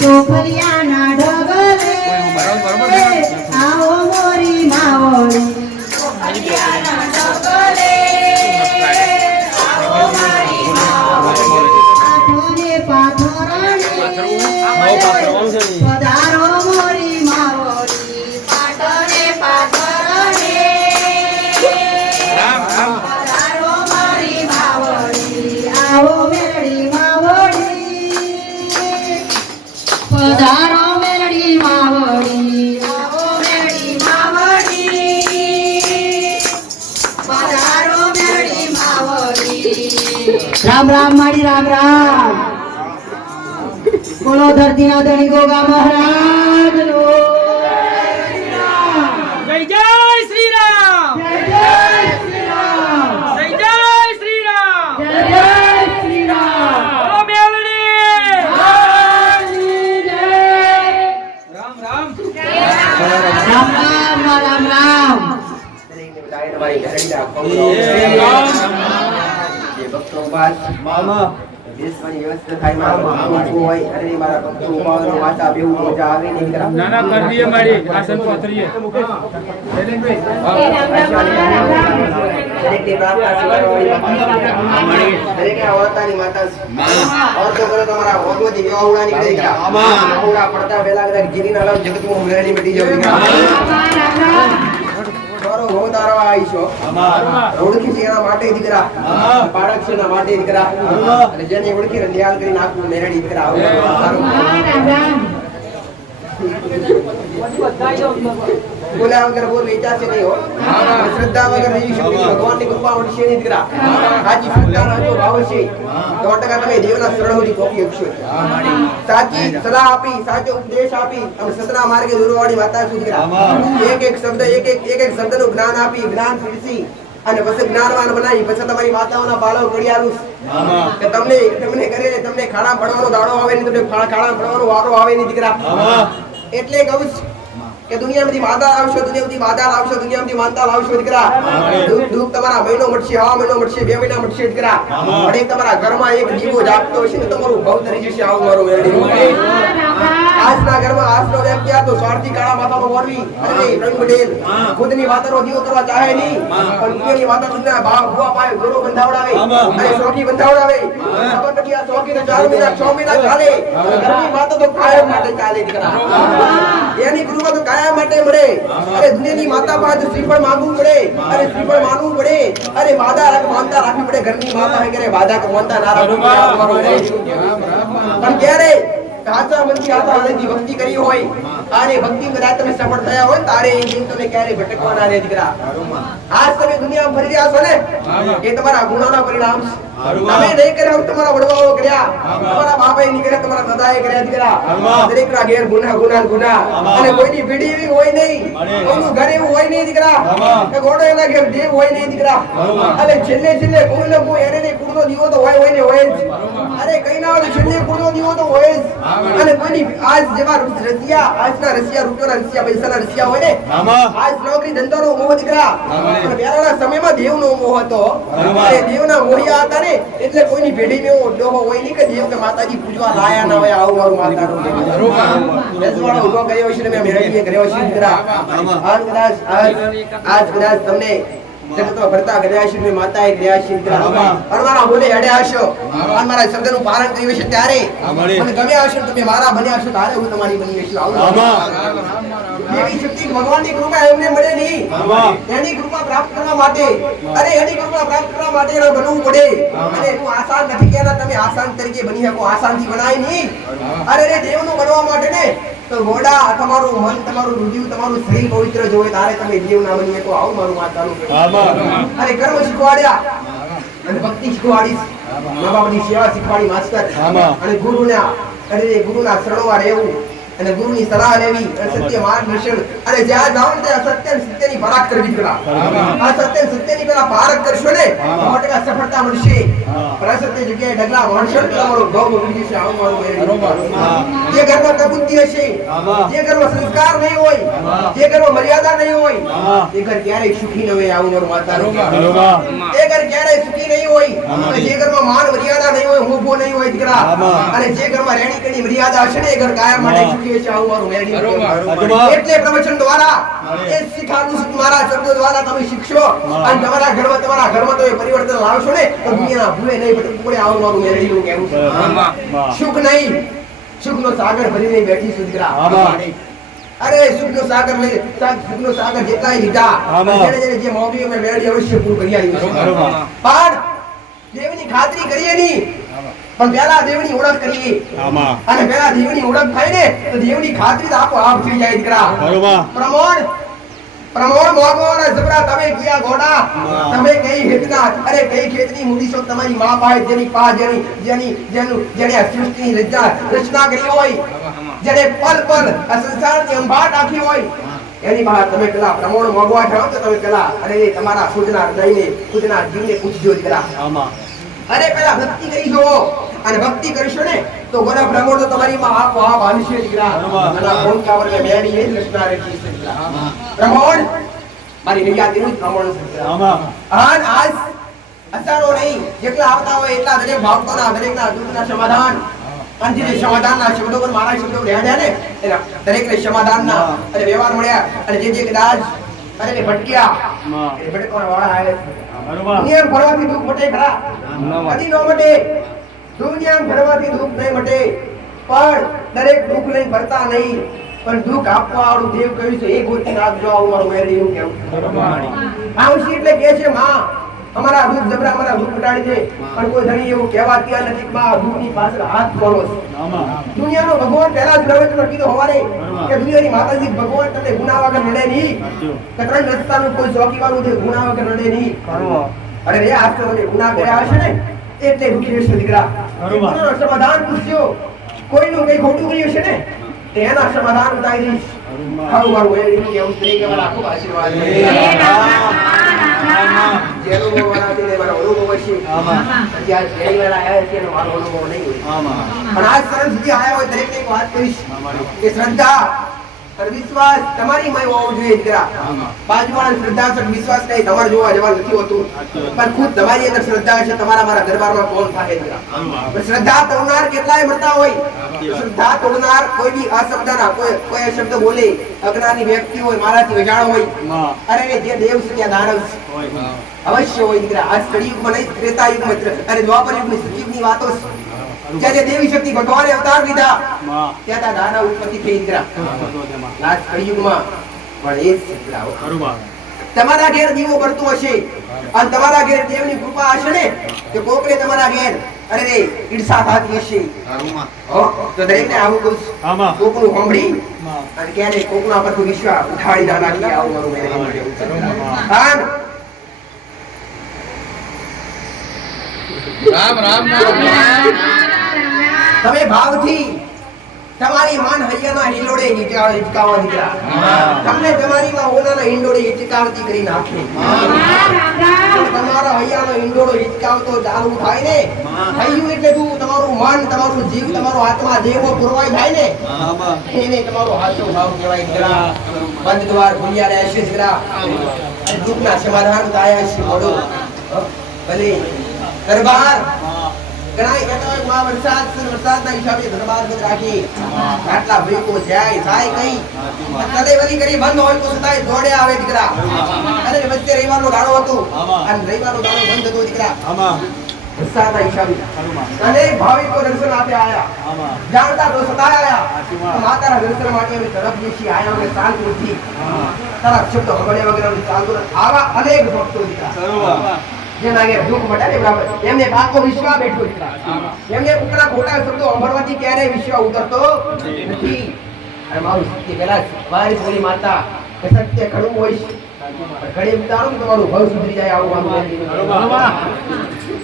ચોખલિયાના ઢગલે આવો મોરી માવડી ચોખલિયાના ઢગલે આવો મારી માવડી આઠોને પાથરણે પધારો મોરી માવડી પાટણે પાથરણે પધારો મારી માવડી આવો મેરડી પધારો મેરડી માવડી આવો મેરડી માવડી પધારો મેરડી માવડી રામ રામ માડી રામ રામ બોલો ધરતીના ધણી ગોગા મહારાજનો જય જય શ્રી રામ જય જય શ્રી રામ જય જય શ્રી રામ જય જય શ્રી રામ બોલો મેલડી રામ રામ રામ રામ રામ નાના કરવીએ મારી આસન પથરીએ ઓળખી છે એના માટે દીકરા બાળક છે એના માટે દીકરા અને જેને ઓળખી નિયાલ કરી નાખવું મેરડી દીકરા બોલ્યા વગર બોલ વેચાશે નહીં હો શ્રદ્ધા વગર રહી શકે ભગવાનની કૃપા મળશે નહીં દીકરા સાચી શ્રદ્ધાનો જો ભાવ છે 100% તમે દેવના શરણોની કોપી આપશો સાચી સલાહ આપી સાચો ઉપદેશ આપી અને સતના માર્ગે દોરવાળી માતા છું દીકરા એક એક શબ્દ એક શબ્દનું જ્ઞાન આપી જ્ઞાન પીરસી અને પછી જ્ઞાનવાન બનાવી પછી તમારી માતાઓના બાળકો કડિયાલું કે તમને કરે તમને ખાડા પડવાનો દાડો આવે ને તમને ખાડા પડવાનો વારો આવે ને દીકરા એટલે કહું કે દુનિયામાંથી માતા આવશો દુનિયામાંથી માતા આવશો દુનિયામાંથી માનતા આવશો દીકરા દુઃખ તમારા મહિનો મળશે 6 મહિનો મળશે 2 મહિના મળશે દીકરા અને તમારા ઘરમાં એક દીવો જાગતો હશે તો તમારું ભવ તરી જશે આવું મારું મેરડી આજના ઘરમાં આજનો વ્યક્તિ આ તો સ્વાર્થી કાળા માથાનો મોરવી અરે પ્રવીણ પટેલ ખુદની વાતનો દીવો કરવા ચાહે નહીં પણ દુનિયાની વાતો દુનિયા ભાવ ભુવા પાય ગોરો બંધાવડાવે અને સોકી બંધાવડાવે સબકટિયા સોકીને 4 મહિના 6 મહિના ચાલે ઘરની વાતો તો કાયમ માટે ચાલે દીકરા એની ગુરુમાં તો કાયમ માટે મળે અરે દુનિયાની માતા પાસે શ્રીફળ માંગવું પડે અરે શ્રીફળ માંગવું પડે અરે માનતા રાખવી પડે ઘરની માતા હે કરે વાદા માનતા ના રાખવું પણ ક્યારે સાચા મનથી આનંદથી ભક્તિ કરી હોય અને ભક્તિ કદાચ તમે સફળ થયા હોય તારે એ જીવ તમે ક્યારે ભટકવાના રે દીકરા આજ તમે દુનિયામાં ફરી રહ્યા છો ને એ તમારા ગુનાના પરિણામ તમે નહીં કર્યા તમારા વડવાઓ કર્યા તમારા બાપાએ નહીં કર્યા તમારા દાદાએ કર્યા દીકરા દરેકના ઘેર ગુના અને કોઈની પીડી એવી હોય નહીં કોઈનું ઘર એવું હોય નહીં દીકરા કે ગોડો એના ઘેર દેવ હોય નહીં દીકરા અને છેલ્લે કોઈ ને કોઈ એને કુળનો દીવો તો હોય ને હોય જ અરે કઈ ના હોય છેલ્લે કુળનો દીવો તો હોય જ અને કોઈની આજ જેવા આજના રસિયા રૂપિયાના રસિયા પૈસાના રસિયા હોય ને આજ નોકરી ધંધાનો મોહ દીકરા અને પહેલાના સમયમાં દેવનો મોહ હતો અને દેવના મોહિયા હતા ને એટલે કોઈની પેઢીમાં એવો ડોહો હોય નહીં કે દેવ કે માતાજી પૂજવા લાયા ના હોય આવું મારું માતાનું રજવાડો ઉભો કર્યો છે ને મેં મેળવીને કર્યો છે દીકરા આજ કદાચ તમને જગતમાં ભરતા ગણ્યાશી ની માતાએ ગણ્યાશી દીકરા અને મારા બોલે હેડે આવશો અને મારા શબ્દનું પારણ કર્યું છે ત્યારે મને ગમ્યા હશો તમે મારા બન્યા હશો ત્યારે હું તમારી બની હશું આવું એવી શક્તિ ભગવાનની કૃપા એમને મળે નહીં એની કૃપા પ્રાપ્ત કરવા માટે એની કૃપા પ્રાપ્ત કરવા માટે એને બનવું પડે અને એનું આસાન નથી કે તમે આસાન તરીકે બની શકો આસાનથી બનાય નહીં અરે દેવનું બનવા માટે ને તો ગોડા તમારું મન તમારું રુધિર તમારું શરીર પવિત્ર જોવે તારે તમે દેવ ના બનીએ તો આવું મારું માતાનું અરે કર્મ શીખવાડ્યા અને ભક્તિ શીખવાડી મા બાપની સેવા શીખવાડી માસ્ટર અને ગુરુના શરણોમાં રહેવું અને ગુરુની સલાહ લેવી અને સત્ય માર્ગદર્શન અને જ્યાં જાવ ને ત્યાં સત્ય અને સત્યની પારખ કરવી પડે આ સત્ય અને સત્યની પેલા પારખ કરશો ને 100% સફળતા મળશે પણ અસત્ય જગ્યાએ ડગલા મળશે તો તમારો ગૌ બગડી જશે આવું મારું જે ઘરમાં કબૂતી હશે જે ઘરમાં સંસ્કાર નહીં હોય જે ઘરમાં મર્યાદા નહીં હોય એ ઘર ક્યારેય સુખી ન હોય આવું મારું માતાનું એ ઘર ક્યારેય સુખી નહીં નહીં હોય અને જે ઘરમાં માન મર્યાદા નહીં હોય ઊભો નહીં હોય દીકરા અને જે ઘરમાં રેણી કણી મર્યાદા હશે ને એ ઘર કાયમ માટે સુખી હશે આવું મારું મેળી એટલે પ્રવચન દ્વારા એ શીખાનું મારા શબ્દો દ્વારા તમે શીખશો અને તમારા ઘરમાં તો એ પરિવર્તન લાવશો ને તો દુનિયાના ભૂલે નહીં ભટકી પડે આવું મારું મેળીનું કહેવું છે સુખ નહીં સુખનો સાગર ભરીને બેઠી છું દીકરા અરે સુખનો સાગર જેટલાય લીધા જેને જે મોગીઓ મેં મેળવી અવશ્ય પૂરું કરી આવ્યું છે પણ દેવની ખાતરી કરીએ નહીં પણ પહેલા દેવની ઓળખ કરીએ અને પહેલા દેવની ઓળખ થાય ને તો દેવની ખાતરી તો આપોઆપ થઈ જાય દીકરા પ્રમોણ મોગો અને જબરા તમે કિયા ગોડા તમે કઈ હેતના અરે કઈ ખેતની મૂડીશો તમારી માં પાસે જેની પા જેને સૃષ્ટિની રચના કરી હોય જેને પલ પલ આ સંસારની અંબાટ રાખી હોય એની બહાર તમે પેલા પ્રમોણ મોગવા જાઓ તો તમે પેલા અરે તમારા ખુદના હૃદયને ખુદના જીવને પૂછજો દીકરા અરે પેલા ભક્તિ કરી જો અને ભક્તિ કરશો ને તો ગોરા પ્રમોણ તો તમારી માં આપોઆપ આવશે દીકરા અને કોણ કાવર મે મેડી એ રચના રચી છે દીકરા પ્રમોણ મારી હૈયાતીનું જ પ્રમોણ છે આજ અસારો નહીં જેટલા આવતા હોય એટલા દરેક ભાવતાના દરેકના દુઃખના સમાધાન અને જે સમાધાનના શબ્દો પર મારા શબ્દો રહેડ્યા ને એના દરેકને સમાધાનના અને વ્યવહાર મળ્યા અને જે કદાચ અરે ભટક્યા એ ભટકવાના વાળા આવ્યા નિયમ ભરવાથી દુઃખ મટે ખરા કદી નો મટે દુનિયા ભરવાથી દુઃખ નહીં મટે પણ દરેક દુઃખ લઈ ભરતા નહીં પણ દુઃખ આપવા વાળું દેવ કહ્યું છે એ ગોતી નાખજો આવું મારું મેળવીનું કેવું આવશી એટલે કે છે માં અમારા દુઃખ જબરા અમારા દુઃખ ઘટાડી દે પણ કોઈ ધણી એવું કહેવા ત્યાં નથી કે માં દુઃખની પાછળ હાથ ખોલો છે દુનિયાનો ભગવાન પહેલા જ રવેચનો કીધો હવારે કે દુનિયાની માતાજી ભગવાન તને ગુના વગર નડે નહીં કે ત્રણ રસ્તાનું કોઈ ચોકી વાળું છે ગુના વગર નડે નહીં અરે રે આજ તો તમે ગુના કર્યા હશે ને એટલે દુઃખી હશે દીકરા ગુનાનો સમાધાન પૂછજો કોઈનું કઈ ખોટું કર્યું છે ને તેના સમાધાન ઉતારી દઈશ ખાવું મારું એ રીતે કેવું સ્ત્રી કે મારા ખૂબ આશીર્વાદ જેનો વાળા તેને મારા અનુભવ હશે અત્યારે જેની વાળા આવ્યા છે એનો મારો અનુભવ નહીં હોય પણ આજ સરળ સુધી આવ્યા હોય દરેકને એક વાત કહીશ કે શ્રદ્ધા અને વિશ્વાસ તમારી મય હોવો જોઈએ દીકરા બાજુવાળાની શ્રદ્ધા છે વિશ્વાસ નહીં તમારે જોવા જવા નથી હોતું પણ ખુદ તમારી અંદર શ્રદ્ધા છે તમારા મારા દરબારમાં કોણ થાય દીકરા પણ શ્રદ્ધા તોડનાર કેટલાય મળતા હોય શ્રદ્ધા તોડનાર કોઈ બી અશબ્દના કોઈ શબ્દ બોલે અજ્ઞાની વ્યક્તિ હોય મારાથી અજાણ હોય અરે જે દેવ છે ત્યાં દાનવ છે અવશ્ય હોય દીકરા આજ કળિયુગમાં નહીં ત્રેતા યુગમાં અરે દ્વાપર યુગની સતયુગની વાતો જ્યારે દેવી શક્તિ ભગવાને અવતાર લીધા ત્યાં દાનવ ઉત્પત્તિ થઈ દીકરા આજ કળિયુગમાં પણ એ જ દીકરા તમારા ઘેર દીવો બળતો હશે અને તમારા ઘેર દેવની કૃપા હશે ને કે કોકરે તમારા ઘેર અરે રે ઈર્ષા થતી હશે તો દરેકને આવું કહું કોકનું સાંભળી અને ક્યારે કોકના પર વિશ્વાસ ઉઠાડી ના નાખી આવું મારું મેં રામ તમે ભાવથી તમારી માન હૈયાના હિંડોળે હિચકાવા દીકરા તમને તમારી માં ઓનાના હિંડોળે હિચકાવતી કરી નાખે તમારા હૈયાનો હિંડોળો હિચકાવતો ચાલુ થાય ને હૈયું એટલે તું તમારું મન તમારું જીવ તમારો આત્મા જેવો પુરવાઈ થાય ને એને તમારો હાથો ભાવ કહેવાય દીકરા બંધ દ્વાર ખુલ્યા રહ્યા છે દીકરા દુઃખના સમાધાન થાય છે મોડો ભલે દરબાર ઘણા કહેતા હોય માં વરસાદના હિસાબે દરબાર બંધ રાખી આટલા ભીકો જાય કઈ તદેવલી કરી બંધ હોય તો સદાય દોડે આવે દીકરા અને વચ્ચે રવિવારનો દાડો હતો અને રવિવારનો દાડો બંધ હતો દીકરા વરસાદના હિસાબે અને ભાવિકો દર્શન આપે આયા જાણતા તો સદાય આયા માતાના દર્શન માટે અમે તરફ જેસી આયા અમે શાંતિથી તારા શબ્દ હમણે વગર ચાલતો આવા અનેક ભક્તો દીકરા જેના ઘેર દુઃખ મટાડે બરાબર એમને પાકો વિશ્વાસ બેઠો દીકરા એમને કોકના ખોટા શબ્દો સાંભળવાથી ક્યારેય વિશ્વાસ ઉતરતો નથી અને મારું સત્ય પેલા વારી બોલી માતા કે સત્ય ઘણું હોય ઘણી ઉતારો તમારું ભવ સુધરી જાય આવું